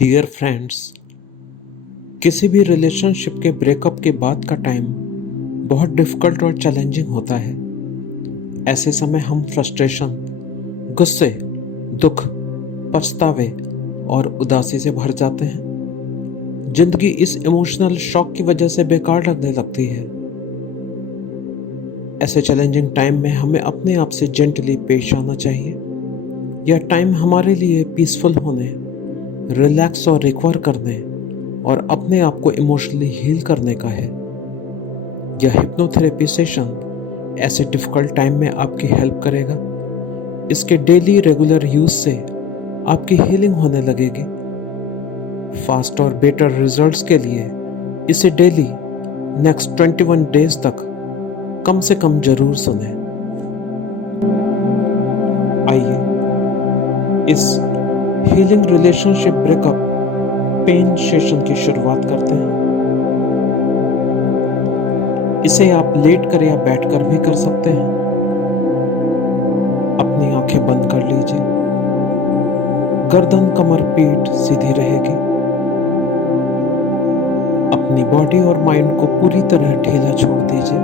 Dear friends, किसी भी relationship के ब्रेकअप के बाद का टाइम बहुत डिफिकल्ट और चैलेंजिंग होता है। ऐसे समय हम फ्रस्ट्रेशन, गुस्से, दुख, पछतावे और उदासी से भर जाते हैं। जिंदगी इस इमोशनल शॉक की वजह से बेकार लगने लगती है। ऐसे चैलेंजिंग टाइम में हमें अपने आप से जेंटली पेश आना चाहिए। यह टाइम हमारे लिए पीसफुल होने, रिलैक्स और रिकवर करने और अपने आप को इमोशनली हील करने का है। यह हिप्नोथेरेपी सेशन ऐसे डिफिकल्ट टाइम में आपकी हेल्प करेगा। इसके डेली रेगुलर यूज से आपकी हीलिंग होने लगेगी। फास्ट और बेटर रिजल्ट्स के लिए इसे डेली नेक्स्ट 21 डेज तक कम से कम जरूर सुनें। आइए इस healing relationship breakup pain session की शुरुआत करते हैं। इसे आप लेट कर या बैठकर भी कर सकते हैं। अपनी आंखें बंद कर लीजिए। गर्दन, कमर, पीठ सीधी रहेगी। अपनी बॉडी और माइंड को पूरी तरह ढीला छोड़ दीजिए।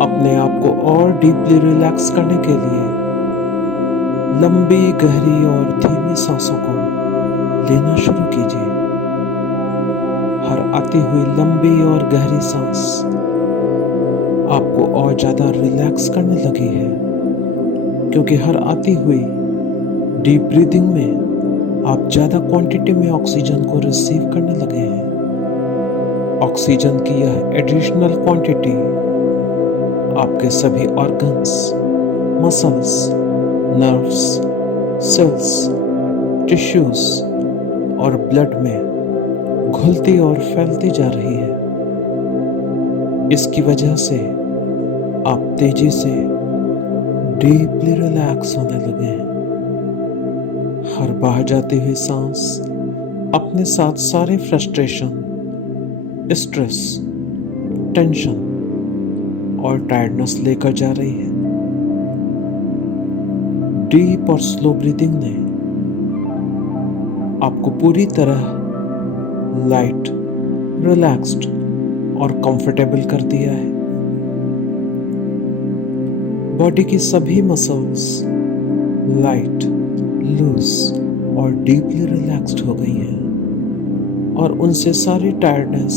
अपने आप को और डीपली रिलैक्स करने के लिए लंबी, गहरी और धीमी सांसों को लेना शुरू कीजिए। हर आती हुई लंबी और गहरी सांस आपको और ज्यादा रिलैक्स करने लगी है, क्योंकि हर आती हुई डीप ब्रीदिंग में आप ज्यादा क्वांटिटी में ऑक्सीजन को रिसीव करने लगे हैं। ऑक्सीजन की यह एडिशनल क्वांटिटी आपके सभी organs, muscles, nerves, cells, tissues और ब्लड में घुलती और फैलती जा रही है। इसकी वजह से आप तेजी से डीपली रिलैक्स होने लगे हैं। हर बाहर जाती हुई सांस अपने साथ सारे फ्रस्ट्रेशन, स्ट्रेस, टेंशन और टायर्डनेस लेकर जा रही है। डीप और स्लो ब्रीदिंग ने आपको पूरी तरह लाइट, रिलैक्स्ड और कंफर्टेबल कर दिया है। बॉडी की सभी मसल्स लाइट, लूज और डीपली रिलैक्स्ड हो गई हैं और उनसे सारी टायर्डनेस,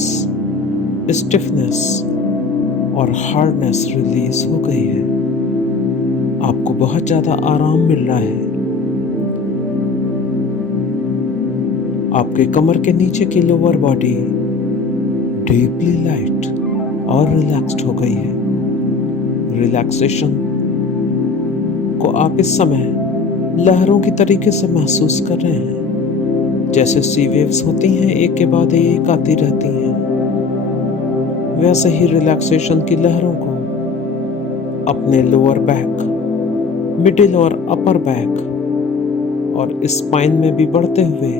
स्टिफनेस और हार्डनेस रिलीज हो गई है। आपको बहुत ज्यादा आराम मिल रहा है। आपके कमर के नीचे की लोअर बॉडी डीपली लाइट और रिलैक्स्ड हो गई है। रिलैक्सेशन को आप इस समय लहरों की तरीके से महसूस कर रहे हैं। जैसे सी वेव्स होती हैं, एक के बाद एक आती रहती हैं, वैसे ही रिलैक्सेशन की लहरों को अपने लोअर बैक, मिडिल और अपर बैक और स्पाइन में भी बढ़ते हुए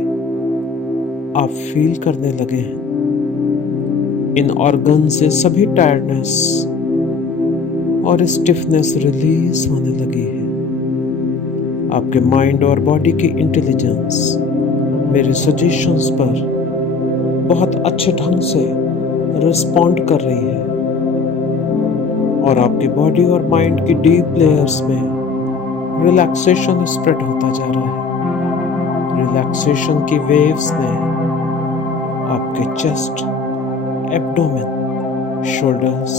आप फील करने लगे हैं। इन ऑर्गन से सभी टायर्डनेस और स्टिफनेस रिलीज होने लगी है। आपके माइंड और बॉडी की इंटेलिजेंस मेरे सजेशंस पर बहुत अच्छे ढंग से रिस्पॉन्ड कर रही है और आपकी बॉडी और माइंड की डीप लेयर्स में रिलैक्सेशन स्प्रेड होता जा रहा है। रिलैक्सेशन की वेव्स ने आपके chest, abdomen, shoulders,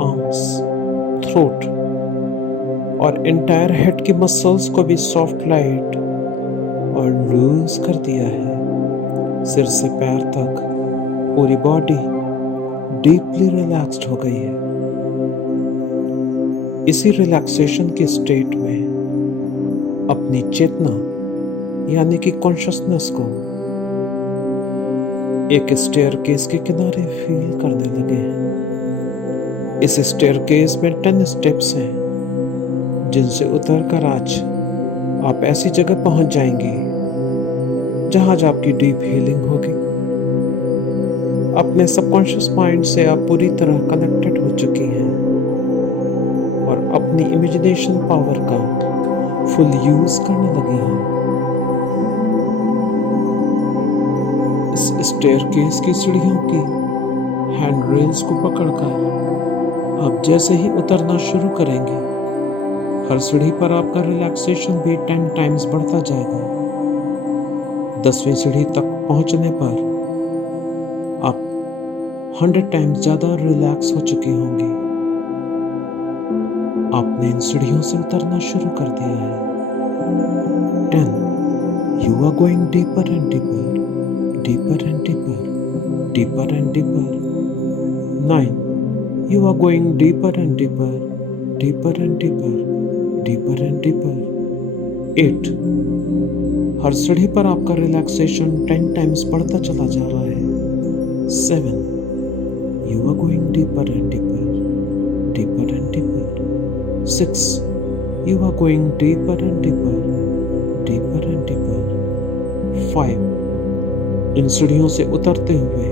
arms, throat और एंटायर हेड की मसल्स को भी सॉफ्ट, लाइट और लूज कर दिया है। सिर से पैर तक पूरी बॉडी डीपली रिलैक्स्ड हो गई है। इसी रिलैक्सेशन की स्टेट में अपनी चेतना यानी कि कॉन्शियसनेस को एक स्टेयरकेस के किनारे फील करने लगे हैं। इस स्टेयरकेस में 10 स्टेप्स हैं, जिनसे उतरकर आज आप ऐसी जगह पहुंच जाएंगे जहां आपकी डीप हीलिंग होगी। अपने सबकॉन्शियस माइंड से आप पूरी तरह कनेक्टेड हो चुकी हैं और अपनी इमेजिनेशन पावर का फुल यूज करने लगी हैं। स्टेयरकेस की सीढ़ियों की हैंड रेल्स को पकड़कर आप जैसे ही उतरना शुरू करेंगे, हर सीढ़ी पर आपका रिलैक्सेशन भी 10 टाइम्स बढ़ता जाएगा। 10वीं सीढ़ी तक पहुंचने पर आप 100 टाइम्स ज्यादा रिलैक्स हो चुके होंगे। आपने इन सीढ़ियों से उतरना शुरू कर दिया है। 10. You are going deeper and deeper, deeper and deeper, deeper and deeper. 9. You are going deeper and deeper, deeper and deeper, deeper and deeper. 8. हर सीढ़ी पर आपका रिलैक्सेशन 10 टाइम्स बढ़ता चला जा रहा है। 7. You are going deeper and deeper, deeper and deeper. 6. You are going deeper and deeper, deeper and deeper. 5. इन सीढ़ियों से उतरते हुए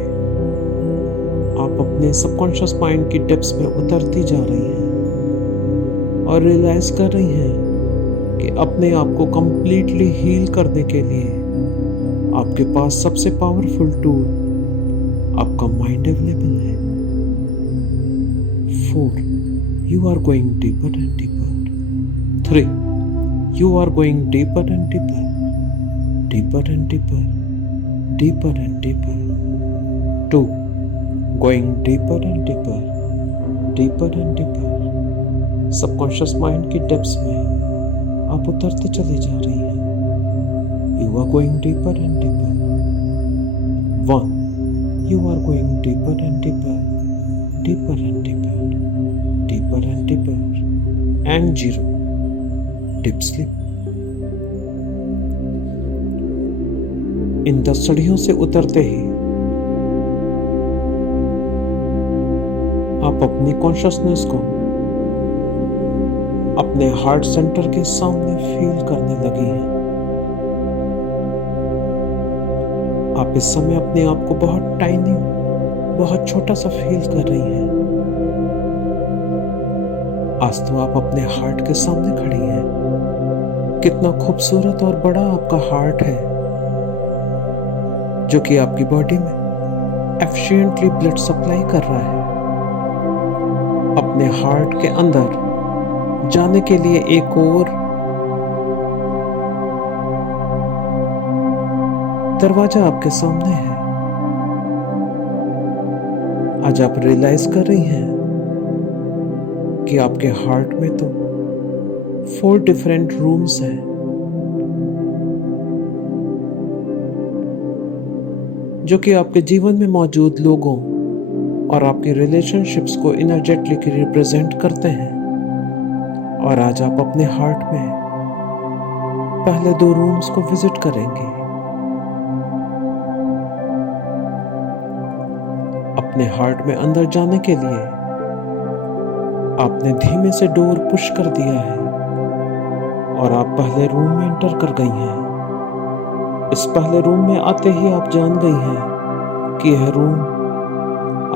आप अपने सबकॉन्शियस माइंड की डेप्थ्स में उतरती जा रही हैं और रियलाइज कर रही हैं कि अपने आप को कंप्लीटली हील करने के लिए आपके पास सबसे पावरफुल टूल आपका माइंड अवेलेबल है। 4. You are going deeper and deeper. 3. You are going deeper and deeper, deeper and deeper, deeper and deeper. 2. Going deeper and deeper, deeper and deeper. Subconscious mind की depths में आप उतरते चले जा रही हैं। You are going deeper and deeper. 1. You are going deeper and deeper, deeper and deeper, deeper and deeper. And 0. Deep sleep. इन 10 सीढ़ियों से उतरते ही आप अपनी कॉन्शियसनेस को अपने हार्ट सेंटर के सामने फील करने लगी हैं। आप इस समय अपने आप को बहुत टाइनी, बहुत छोटा सा फील कर रही हैं। आज तो आप अपने हार्ट के सामने खड़ी हैं। कितना खूबसूरत और बड़ा आपका हार्ट है, जो कि आपकी बॉडी में एफिशिएंटली ब्लड सप्लाई कर रहा है। अपने हार्ट के अंदर जाने के लिए एक और दरवाजा आपके सामने है। आज आप रियलाइज कर रही हैं कि आपके हार्ट में तो 4 डिफरेंट रूम्स हैं, जो कि आपके जीवन में मौजूद लोगों और आपके रिलेशनशिप्स को एनर्जेटिकली रिप्रेजेंट करते हैं। और आज आप अपने हार्ट में पहले 2 रूम्स को विजिट करेंगे। अपने हार्ट में अंदर जाने के लिए आपने धीमे से डोर पुश कर दिया है और आप पहले रूम में एंटर कर गई हैं। इस पहले रूम में आते ही आप जान गई हैं कि यह रूम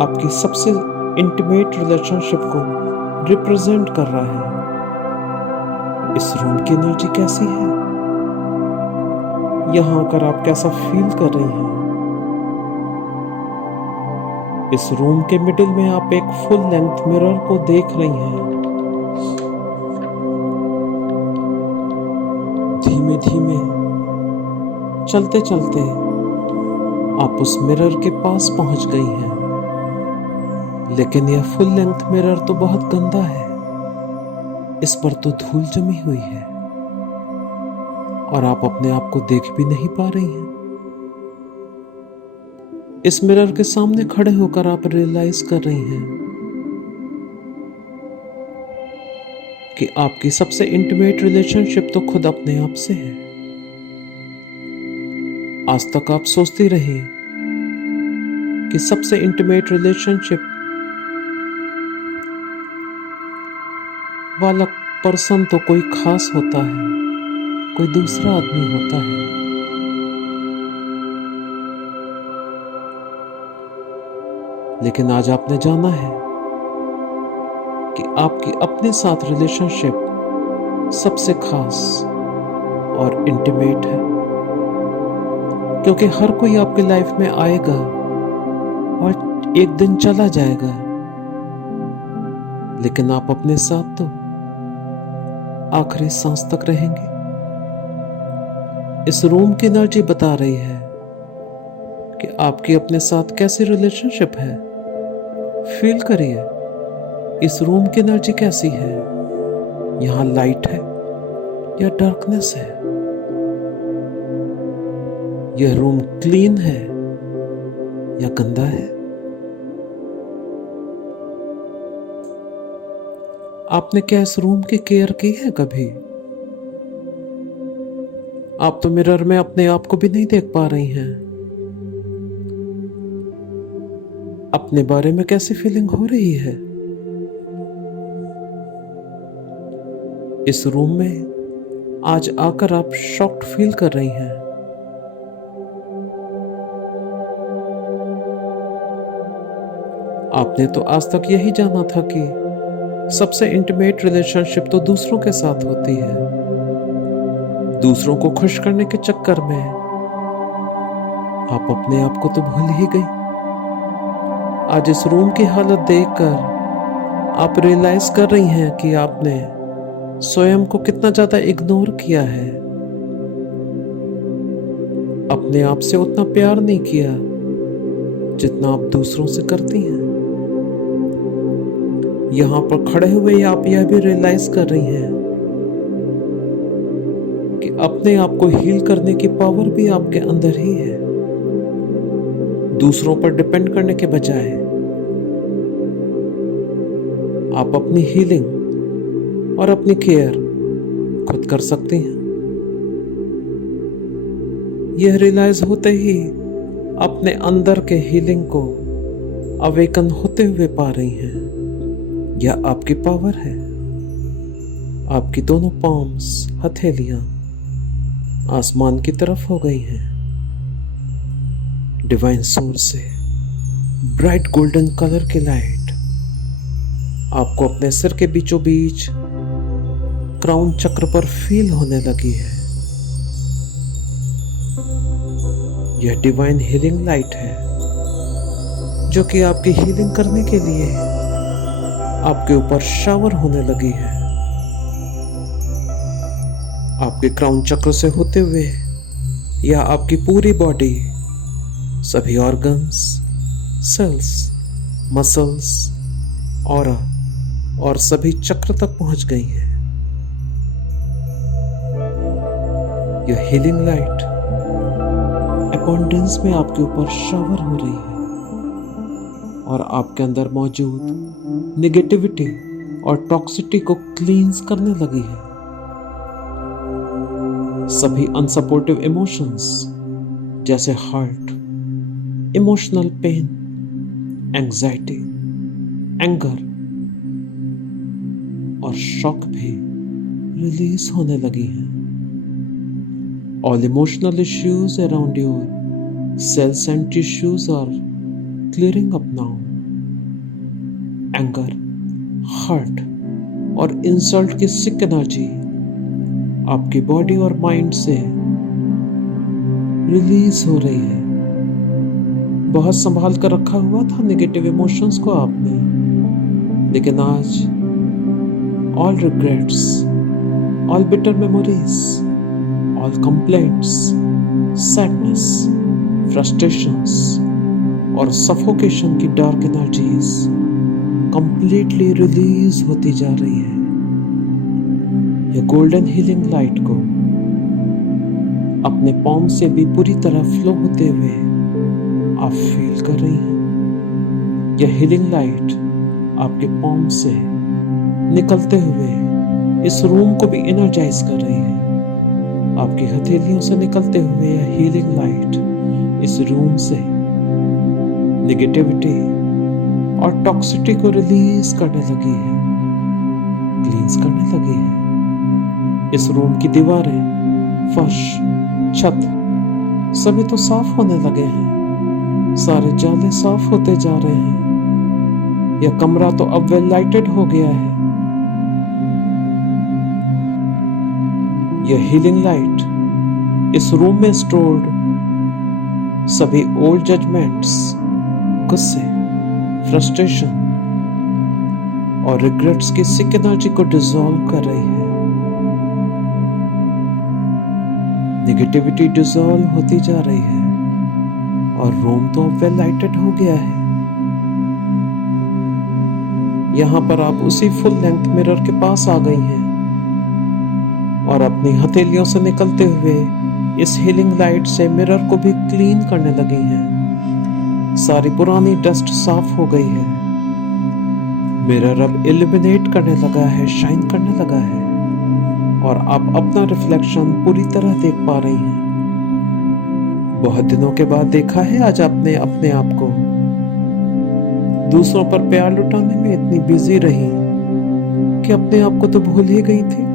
आपकी सबसे इंटीमेट रिलेशनशिप को रिप्रेजेंट कर रहा है। इस रूम की एनर्जी कैसी है? यहाँ आकर आप कैसा फील कर रही हैं? इस रूम के मिडिल में आप एक फुल लेंथ मिरर को देख रही हैं। धीमे धीमे चलते चलते आप उस मिरर के पास पहुंच गई हैं, लेकिन यह फुल लेंथ मिरर तो बहुत गंदा है। इस पर तो धूल जमी हुई है और आप अपने आप को देख भी नहीं पा रही हैं। इस मिरर के सामने खड़े होकर आप रियलाइज कर रही हैं कि आपकी सबसे इंटीमेट रिलेशनशिप तो खुद अपने आप से है। आज तक आप सोचती रही कि सबसे इंटीमेट रिलेशनशिप वाला पर्सन तो कोई खास होता है, कोई दूसरा आदमी होता है। लेकिन आज आपने जाना है कि आपकी अपने साथ रिलेशनशिप सबसे खास और इंटीमेट है। क्योंकि हर कोई आपकी लाइफ में आएगा और एक दिन चला जाएगा, लेकिन आप अपने साथ तो आखिरी सांस तक रहेंगे। इस रूम की एनर्जी बता रही है कि आपकी अपने साथ कैसी रिलेशनशिप है। फील करिए इस रूम की एनर्जी कैसी है। यहां लाइट है या डार्कनेस है। यह रूम क्लीन है या गंदा है। आपने क्या इस रूम की केयर की है कभी? आप तो मिरर में अपने आप को भी नहीं देख पा रही हैं। अपने बारे में कैसी फीलिंग हो रही है? इस रूम में आज आकर आप शॉक्ड फील कर रही हैं। आपने तो आज तक यही जाना था कि सबसे इंटीमेट रिलेशनशिप तो दूसरों के साथ होती है। दूसरों को खुश करने के चक्कर में आप अपने आप को तो भूल ही गई। आज इस रूम की हालत देखकर आप रियलाइज कर रही हैं कि आपने स्वयं को कितना ज्यादा इग्नोर किया है। अपने आप से उतना प्यार नहीं किया जितना आप दूसरों से करती हैं। यहां पर खड़े हुए आप यह भी रियलाइज कर रही हैं कि अपने आप को हील करने की पावर भी आपके अंदर ही है। दूसरों पर डिपेंड करने के बजाय आप अपनी हीलिंग और अपनी केयर खुद कर सकती हैं। यह रियलाइज होते ही अपने अंदर के हीलिंग को अवेकन होते हुए पा रही हैं। यह आपकी पावर है। आपकी दोनों पाम्स, हथेलियां आसमान की तरफ हो गई हैं। डिवाइन सोर्स से ब्राइट गोल्डन कलर की लाइट आपको अपने सिर के बीचों बीच क्राउन चक्र पर फील होने लगी है। यह डिवाइन हीलिंग लाइट है जो कि आपकी हीलिंग करने के लिए आपके ऊपर शावर होने लगी है। आपके क्राउन चक्र से होते हुए या आपकी पूरी बॉडी, सभी ऑर्गन्स, सेल्स, मसल्स, ऑरा और सभी चक्र तक पहुंच गई है। यह हीलिंग लाइट अबंडेंस में आपके ऊपर शावर हो रही है और आपके अंदर मौजूद नेगेटिविटी और टॉक्सिसिटी को क्लींस करने लगी है। सभी अनसपोर्टिव इमोशंस जैसे hurt, emotional pain, anxiety, anger और शॉक भी रिलीज होने लगी हैं। All emotional issues around your cells and tissues are clearing up now. Anger, hurt और इंसल्ट की सिक एनर्जी आपकी बॉडी और माइंड से रिलीज हो रही है। बहुत संभाल कर रखा हुआ था नेगेटिव इमोशंस को आपने, लेकिन आज all regrets, all bitter memories, all complaints, sadness, frustrations और suffocation की dark energies completely release होती जा रही है। यह golden healing light को अपने palm से भी पूरी तरह flow होते हुए आप feel कर रही हैं। यह healing light आपके palm से निकलते हुए इस रूम को भी एनर्जाइज कर रही है। आपकी हथेलियों से निकलते हुए यह हीलिंग लाइट इस रूम से नेगेटिविटी और टॉक्सिसिटी को रिलीज करने लगी है, क्लींस करने लगी है। इस रूम की दीवारें, फर्श, छत सभी तो साफ होने लगे हैं। सारे जाले साफ होते जा रहे हैं। यह कमरा तो अब वेल लाइटेड हो गया है। यह हीलिंग लाइट इस रूम में स्टोर्ड सभी ओल्ड जजमेंट्स, गुस्से, फ्रस्ट्रेशन और रिग्रेट्स की सिक एनर्जी को डिसॉल्व कर रही है। नेगेटिविटी डिसॉल्व होती जा रही है और रूम तो अब वेल लाइटेड हो गया है। यहां पर आप उसी फुल लेंथ मिरर के पास आ गई हैं और अपनी हथेलियों से निकलते हुए इस हीलिंग लाइट से मिरर को भी क्लीन करने लगी हैं। सारी पुरानी डस्ट साफ हो गई है। मिरर अब इल्यूमिनेट करने लगा है, शाइन करने लगा है और आप अपना रिफ्लेक्शन पूरी तरह देख पा रही हैं। बहुत दिनों के बाद देखा है आज आपने अपने आप को। दूसरों पर प्यार लुटाने में इतनी बिजी रही कि अपने आप को तो भूल ही गई थी।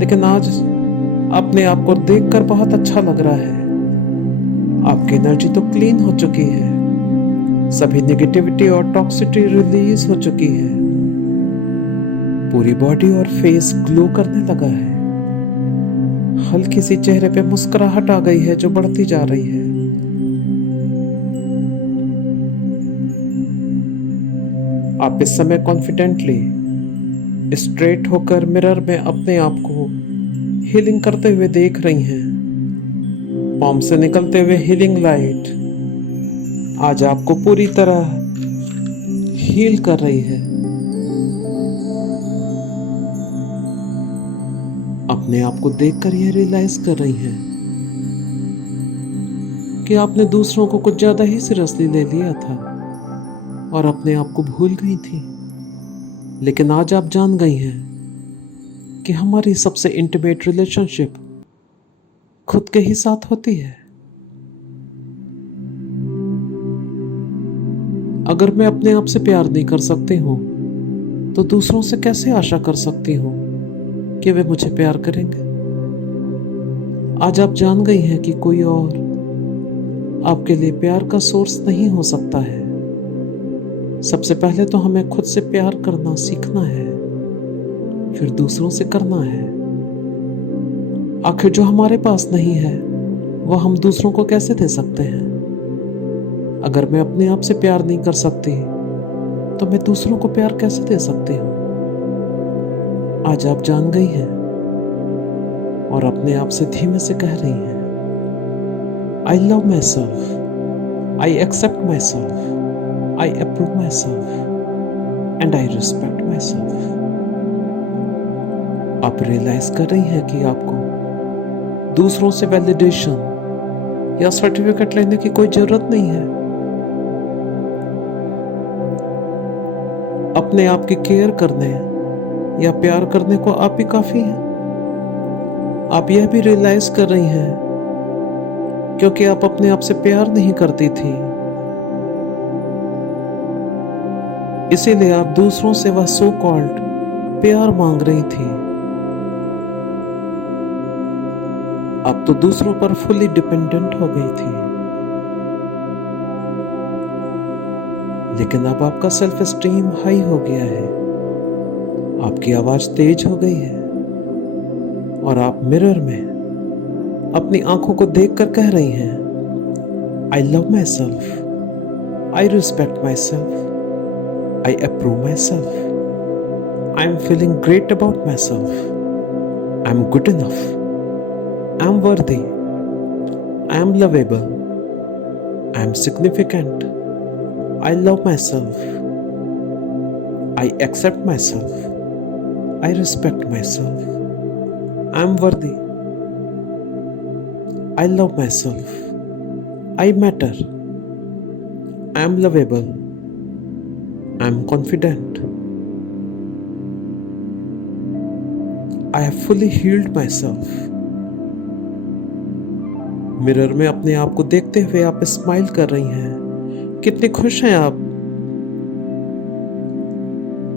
लेकिन आज अपने आप को देखकर बहुत अच्छा लग रहा है। आपकी एनर्जी तो क्लीन हो चुकी है। सभी नेगेटिविटी और टॉक्सिसिटी रिलीज हो चुकी है। पूरी बॉडी और फेस ग्लो करने लगा है। हल्की सी चेहरे पे मुस्कुराहट आ गई है जो बढ़ती जा रही है। आप इस समय कॉन्फिडेंटली स्ट्रेट होकर मिरर में अपने आप को हीलिंग करते हुए देख रही हैं। पॉम से निकलते हुए हीलिंग लाइट आज आपको पूरी तरह हील कर रही है। अपने आप को देखकर यह रियलाइज कर रही हैं कि आपने दूसरों को कुछ ज्यादा ही सीरियसली ले लिया था और अपने आप को भूल गई थी। लेकिन आज आप जान गई हैं कि हमारी सबसे इंटीमेट रिलेशनशिप खुद के ही साथ होती है। अगर मैं अपने आप से प्यार नहीं कर सकती हूं तो दूसरों से कैसे आशा कर सकती हूं कि वे मुझे प्यार करेंगे। आज आप जान गई हैं कि कोई और आपके लिए प्यार का सोर्स नहीं हो सकता है। सबसे पहले तो हमें खुद से प्यार करना सीखना है, फिर दूसरों से करना है। आखिर जो हमारे पास नहीं है वह हम दूसरों को कैसे दे सकते हैं। अगर मैं अपने आप से प्यार नहीं कर सकती तो मैं दूसरों को प्यार कैसे दे सकती हूँ। आज आप जान गई हैं और अपने आप से धीमे से कह रही हैं, I love myself, I accept myself, I approve myself and I respect myself. आप रियलाइज कर रही हैं कि आपको दूसरों से वैलिडेशन या सर्टिफिकेट लेने की कोई जरूरत नहीं है। अपने आप की केयर करने या प्यार करने को आप ही काफी हैं। आप यह भी रियलाइज कर रही हैं क्योंकि आप अपने आप से प्यार नहीं करती थी, इसीलिए आप दूसरों से वह सो कॉल्ड प्यार मांग रही थी। अब तो दूसरों पर फुली डिपेंडेंट हो गई थी। लेकिन अब आपका सेल्फ एस्टीम हाई हो गया है, आपकी आवाज तेज हो गई है और आप मिरर में अपनी आंखों को देखकर कह रही हैं, I love myself, I respect myself, I approve myself, I am feeling great about my self, I am good enough, I am वर्दी, I am lovable, I am significant, I love myself, I accept myself, I respect myself, I am worthy, I love myself, I matter, I am lovable, I am confident, I have fully healed myself. Mirror में अपने आप को देखते हुए आप smile कर रही हैं। कितनी खुश हैं आप।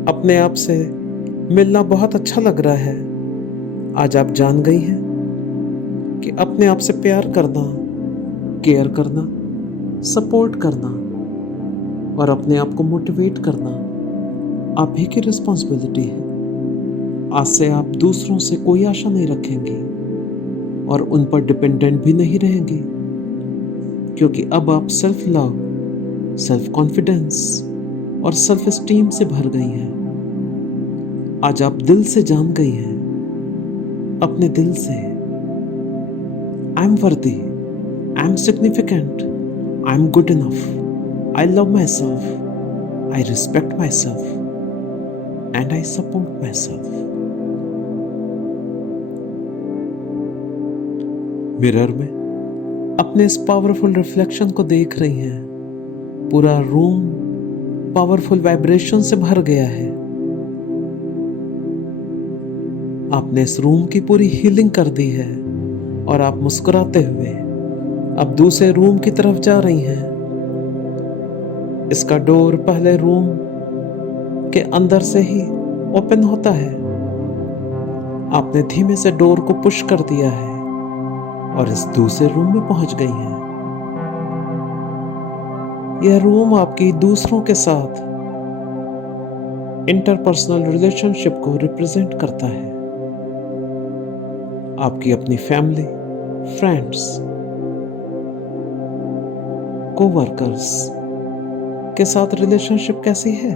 अपने आप से मिलना बहुत अच्छा लग रहा है। आज आप जान गई हैं कि अपने आप से प्यार करना, केयर करना, सपोर्ट करना और अपने आप को मोटिवेट करना आप ही की रिस्पॉन्सिबिलिटी है। आज से आप दूसरों से कोई आशा नहीं रखेंगी और उन पर डिपेंडेंट भी नहीं रहेंगी। क्योंकि अब आप सेल्फ लव, सेल्फ कॉन्फिडेंस और सेल्फ एस्टीम से भर गई हैं। आज आप दिल से जान गई हैं, अपने दिल से, आई एम वर्दी, I am significant, I am good enough, I love myself, I respect myself and I support my self. Mirror में अपने इस पावरफुल रिफ्लेक्शन को देख रही हैं। पूरा रूम पावरफुल वाइब्रेशन से भर गया है। आपने इस रूम की पूरी हीलिंग कर दी है और आप मुस्कुराते हुए अब दूसरे रूम की तरफ जा रही हैं। इसका डोर पहले रूम के अंदर से ही ओपन होता है। आपने धीमे से डोर को पुश कर दिया है और इस दूसरे रूम में पहुंच गई हैं। यह रूम आपकी दूसरों के साथ इंटरपर्सनल रिलेशनशिप को रिप्रेजेंट करता है। आपकी अपनी फैमिली, फ्रेंड्स, कोवर्कर्स के साथ रिलेशनशिप कैसी है?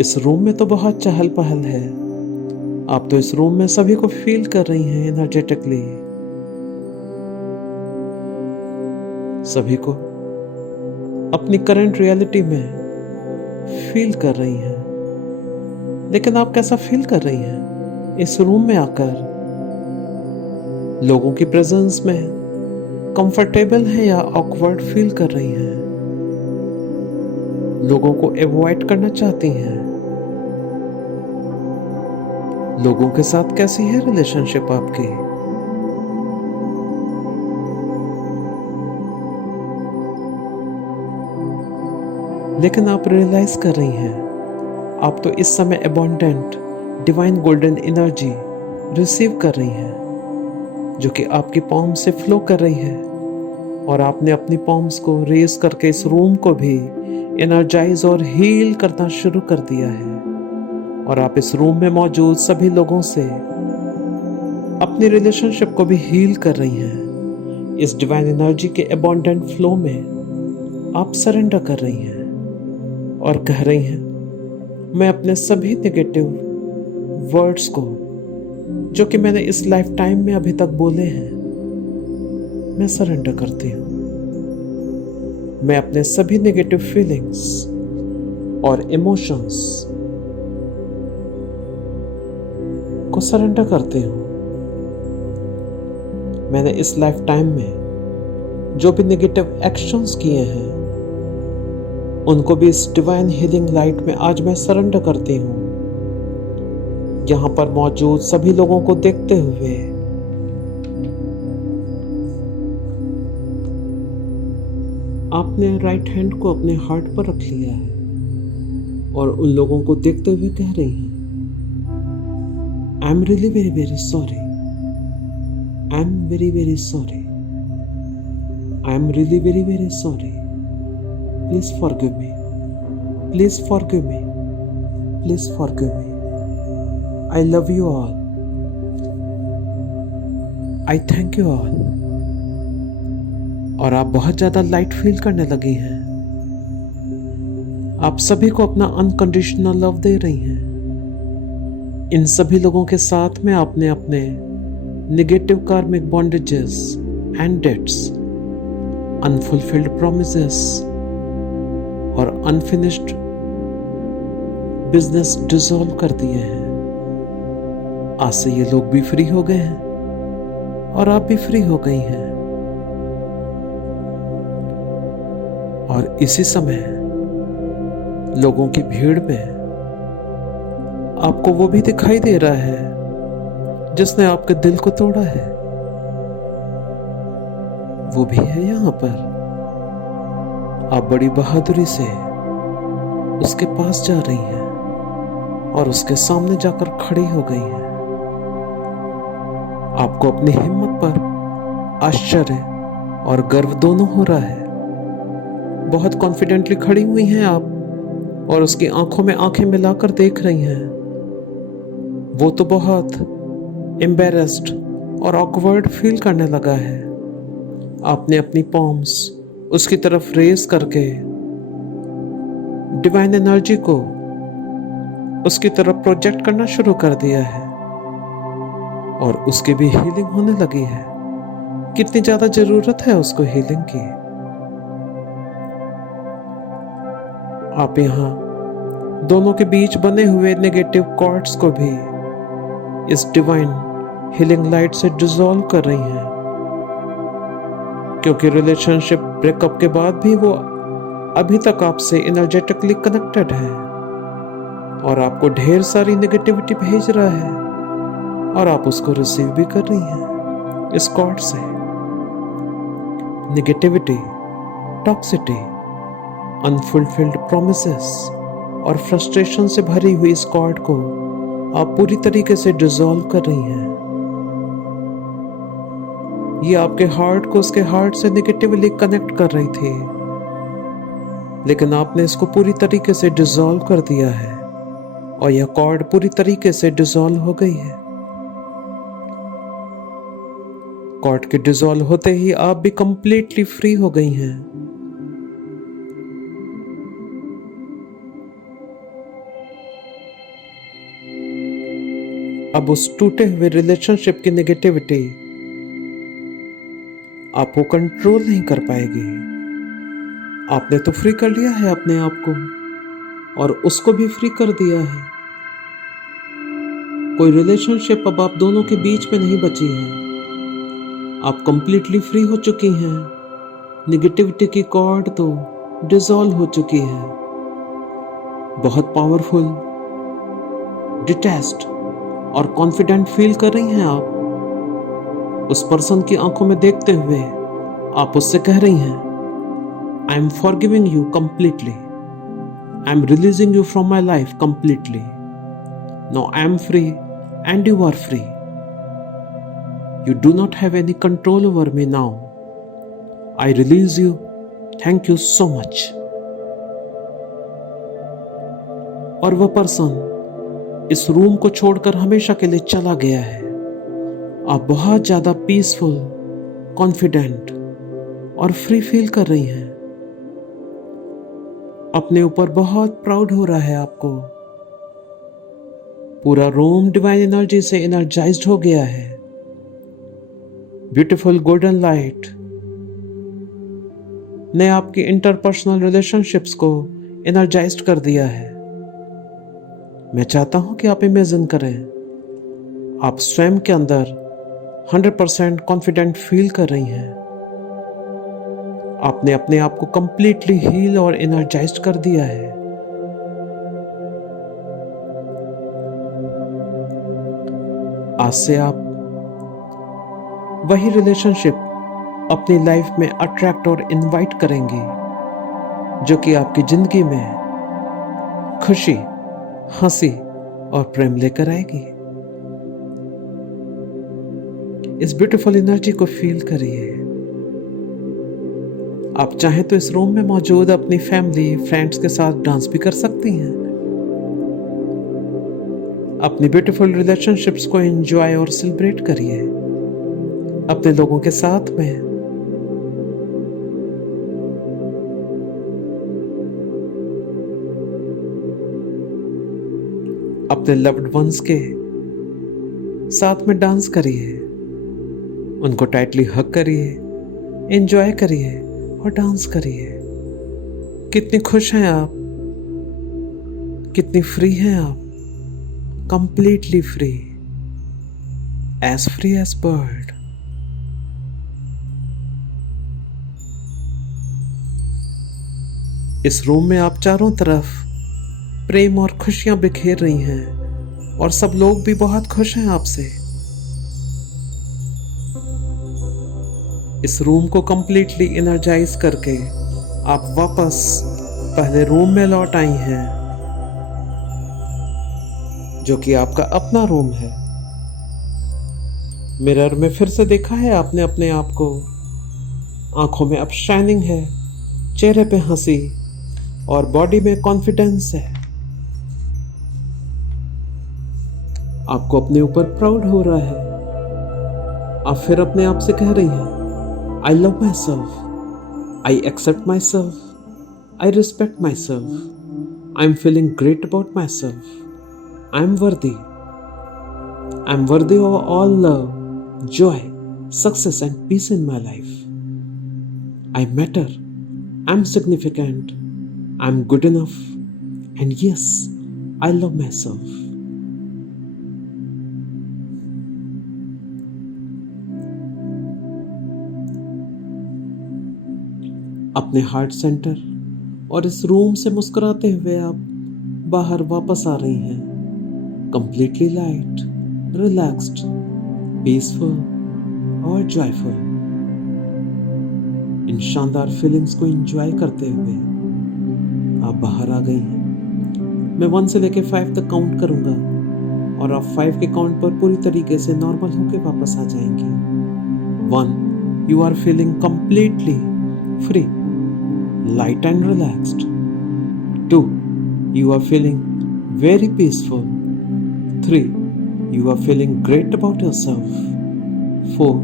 इस रूम में तो बहुत चहल पहल है। आप तो इस रूम में सभी को फील कर रही हैं एनर्जेटिकली। सभी को अपनी करंट रियलिटी में फील कर रही हैं। लेकिन आप कैसा फील कर रही हैं इस रूम में आकर? लोगों की प्रेजेंस में कंफर्टेबल है या ऑकवर्ड फील कर रही हैं? लोगों को अवॉइड करना चाहती हैं? लोगों के साथ कैसी है रिलेशनशिप आपकी? लेकिन आप रियलाइज कर रही हैं, आप तो इस समय abundant divine golden energy receive कर रही हैं, जो कि आपकी पॉम से फ्लो कर रही है। और आपने अपनी पॉम्स को रेज करके इस रूम को भी एनर्जाइज और हील करना शुरू कर दिया है। और आप इस रूम में मौजूद सभी लोगों से अपनी रिलेशनशिप को भी हील कर रही हैं। इस डिवाइन एनर्जी के अबंडेंट फ्लो में आप सरेंडर कर रही हैं और कह रही हैं, मैं अपने सभी नेगेटिव वर्ड्स को जो कि मैंने इस लाइफ टाइम में अभी तक बोले हैं, मैं सरेंडर करती हूँ। मैं अपने सभी नेगेटिव फीलिंग्स और इमोशंस को सरेंडर करती हूँ। मैंने इस लाइफ टाइम में जो भी नेगेटिव एक्शंस किए हैं, उनको भी इस डिवाइन हीलिंग लाइट में आज मैं सरेंडर करती हूँ। यहाँ पर मौजूद सभी लोगों को देखते हुए आपने राइट हैंड को अपने हार्ट पर रख लिया है और उन लोगों को देखते हुए कह रही हैं, I am really very very sorry, I am very very sorry, I am really very very sorry, please forgive me, please forgive me, please forgive me, I love you all, I thank you all. और आप बहुत ज्यादा light feel करने लगी हैं। आप सभी को अपना अनकंडीशनल लव दे रही हैं। इन सभी लोगों के साथ में आपने अपने negative karmic bondages and debts, unfulfilled promises और अनफिनिश्ड बिजनेस डिसॉल्व कर दिए हैं। आज से ये लोग भी फ्री हो गए हैं और आप भी फ्री हो गई हैं। और इसी समय लोगों की भीड़ में आपको वो भी दिखाई दे रहा है जिसने आपके दिल को तोड़ा है। वो भी है यहाँ पर। आप बड़ी बहादुरी से उसके पास जा रही हैं और उसके सामने जाकर खड़ी हो गई हैं। आपको अपनी हिम्मत पर आश्चर्य और गर्व दोनों हो रहा है। बहुत कॉन्फिडेंटली खड़ी हुई हैं आप और उसकी आंखों में आंखें मिलाकर देख रही हैं। वो तो बहुत एम्बेरेस्ड और ऑकवर्ड फील करने लगा है। आपने अपनी पॉम्स उसकी तरफ रेस करके डिवाइन एनर्जी को उसकी तरफ प्रोजेक्ट करना शुरू कर दिया है और उसकी भी हीलिंग होने लगी है। कितनी ज्यादा जरूरत है उसको हीलिंग की। आप यहाँ दोनों के बीच बने हुए नेगेटिव कॉर्ड्स को भी इस डिवाइन हीलिंग लाइट से डिसॉल्व कर रही हैं, क्योंकि रिलेशनशिप ब्रेकअप के बाद भी वो अभी तक आपसे एनर्जेटिकली कनेक्टेड है और आपको ढेर सारी नेगेटिविटी भेज रहा है और आप उसको रिसीव भी कर रही हैं इस कॉर्ड से। नेगेटिविटी, टॉक्सिटी, अनफुलफिल्ड प्रोमिसेस और फ्रस्ट्रेशन से भरी हुई इस कॉर्ड को आप पूरी तरीके से डिसॉल्व कर रही हैं। ये आपके हार्ट को उसके हार्ट से नेगेटिवली कनेक्ट कर रही थी, लेकिन आपने इसको पूरी तरीके से डिसॉल्व कर दिया है और यह कॉर्ड पूरी तरीके से डिसॉल्व हो गई है। कॉर्ड के डिसॉल्व होते ही आप भी कंप्लीटली फ्री हो गई हैं। अब उस टूटे हुए रिलेशनशिप की नेगेटिविटी आपको कंट्रोल नहीं कर पाएगी। आपने तो फ्री कर लिया है अपने आप को और उसको भी फ्री कर दिया है। कोई रिलेशनशिप अब आप दोनों के बीच में नहीं बची है। आप कंप्लीटली फ्री हो चुकी हैं। नेगेटिविटी की कॉर्ड तो डिसॉल्व हो चुकी है। बहुत पावरफुल, डिटैच्ड और कॉन्फिडेंट फील कर रही हैं आप। उस पर्सन की आंखों में देखते हुए आप उससे कह रही हैं, I am forgiving you completely, I am releasing you from my life completely. Now I am free and you are free. You do not have any control over me now. I release you. Thank you so much. और वह person इस room को छोड़कर हमेशा के लिए चला गया है। आप बहुत ज्यादा पीसफुल, कॉन्फिडेंट और फ्री फील कर रही हैं। अपने ऊपर बहुत प्राउड हो रहा है आपको। पूरा रूम डिवाइन एनर्जी से एनर्जाइज्ड हो गया है। ब्यूटीफुल गोल्डन लाइट ने आपकी इंटरपर्सनल रिलेशनशिप्स को एनर्जाइज्ड कर दिया है। मैं चाहता हूं कि आप इमेजिन करें, आप स्वयं के अंदर 100% कॉन्फिडेंट फील कर रही हैं। आपने अपने आप को कंप्लीटली हील और एनर्जाइज्ड कर दिया है। आज से आप वही रिलेशनशिप अपनी लाइफ में अट्रैक्ट और इनवाइट करेंगी जो कि आपकी जिंदगी में खुशी, हंसी और प्रेम लेकर आएगी। इस ब्यूटीफुल एनर्जी को फील करिए। आप चाहें तो इस रूम में मौजूद अपनी फैमिली, फ्रेंड्स के साथ डांस भी कर सकती हैं। अपनी ब्यूटीफुल रिलेशनशिप्स को एंजॉय और सेलिब्रेट करिए अपने लोगों के साथ में। अपने लव्ड वंस के साथ में डांस करिए, उनको टाइटली हग करिए, एंजॉय करिए और डांस करिए। कितनी खुश हैं आप, कितनी फ्री हैं आप, कंप्लीटली फ्री एज बर्ड। इस रूम में आप चारों तरफ प्रेम और खुशियां बिखेर रही हैं और सब लोग भी बहुत खुश हैं आपसे। इस रूम को कंप्लीटली एनर्जाइज करके आप वापस पहले रूम में लौट आई हैं, जो कि आपका अपना रूम है। मिरर में फिर से देखा है आपने अपने आप को। आंखों में अब शाइनिंग है, चेहरे पे हंसी और बॉडी में कॉन्फिडेंस है। आपको अपने ऊपर प्राउड हो रहा है। आप फिर अपने आप से कह रही हैं, I love myself. I accept myself. I respect myself. I'm feeling great about myself. I'm worthy. I'm worthy of all love, joy, success, and peace in my life. I matter. I'm significant. I'm good enough. And yes, I love myself. अपने heart centre और इस room से मुस्कुराते हुए आप बाहर वापस आ रही हैं, कंप्लीटली लाइट, रिलैक्स्ड, पीसफुल और जॉयफुल। इन शानदार फीलिंग्स को एंजॉय करते हुए आप बाहर आ गई हैं। मैं 1 से लेकर 5 तक काउंट करूंगा और आप 5 के काउंट पर पूरी तरीके से नॉर्मल होकर वापस आ जाएंगे। 1, you are feeling completely free, light and relaxed. 2, you are feeling very peaceful. 3, you are feeling great about yourself. 4,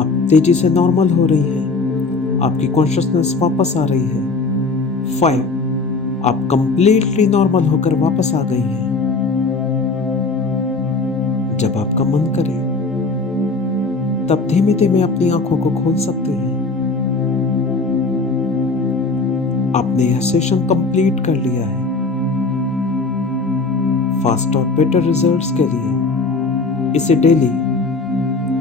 आप तेजी से नॉर्मल हो रही हैं, आपकी कॉन्शियसनेस वापस आ रही है। 5, आप कंप्लीटली नॉर्मल होकर वापस आ गई हैं। जब आपका मन करे तब धीमे धीमे अपनी आंखों को खोल सकते हैं। आपने यह सेशन कंप्लीट कर लिया है। फास्ट और बेटर रिजल्ट्स के लिए इसे डेली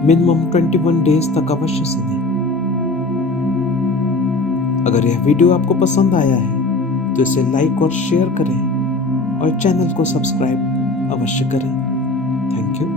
मिनिमम 21 डेज तक अवश्य सुनें। अगर यह वीडियो आपको पसंद आया है तो इसे लाइक और शेयर करें और चैनल को सब्सक्राइब अवश्य करें। Thank you.